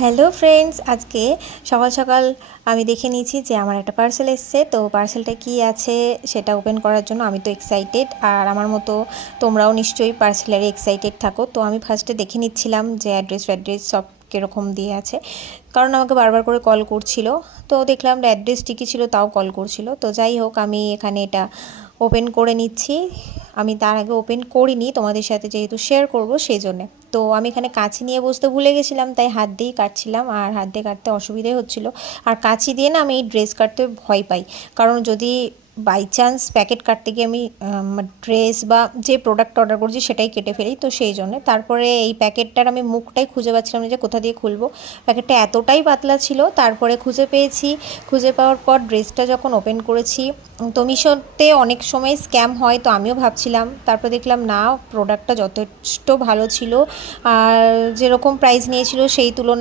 Hello friends, আজকে সকাল সকাল আমি দেখে নিয়েছি যে আমার একটা পার্সেল এসছে। তো পার্সেলটা কি আছে সেটা ওপেন করার জন্য আমি তো এক্সাইটেড, আর আমার মতো তোমরাও নিশ্চয়ই পার্সেলারে এক্সাইটেড থাকো। তো আমি ফার্স্টে দেখে নিচ্ছিলাম যে অ্যাড্রেস সব কীরকম দিয়ে আছে, কারণ আমাকে বারবার করে কল করছিল। তো দেখলাম অ্যাড্রেস ঠিকই ছিল, তাও কল করছিল। তো যাই হোক, আমি এখানে এটা ওপেন করে নিচ্ছি। আমি তার আগে ওপেন করিনি, তোমাদের সাথে যেহেতু শেয়ার করব সেই জন্যে। তো আমি এখানে কাঁচি নিয়ে বসতে ভুলে গেছিলাম, তাই হাত দিয়েই কাটছিলাম, আর হাত দিয়ে কাটতে অসুবিধাই হচ্ছিলো। আর কাঁচি দিয়ে না আমি এই ড্রেস কাটতে ভয় পাই, কারণ যদি বাই চান্স প্যাকেট কাটতে গিয়ে আমি ড্রেস বা যে প্রোডাক্ট অর্ডার করছি সেটাই কেটে ফেলি, তো সেই জন্য। তারপরে এই প্যাকেটটার আমি মুখটাই খুঁজে পাচ্ছিলাম না যে কোথা দিয়ে খুলবো। প্যাকেটটা এতটাই পাতলা ছিল, তারপরে খুঁজে পেয়েছি। খুঁজে পাওয়ার পর ড্রেসটা যখন ওপেন করেছি, তো মিশোতে অনেক সময় স্ক্যাম হয়, তো আমিও ভাবছিলাম। তারপর দেখলাম না, প্রোডাক্টটা যথেষ্ট ভালো ছিল, আর যেরকম প্রাইস নিয়েছিল সেই তুলনায়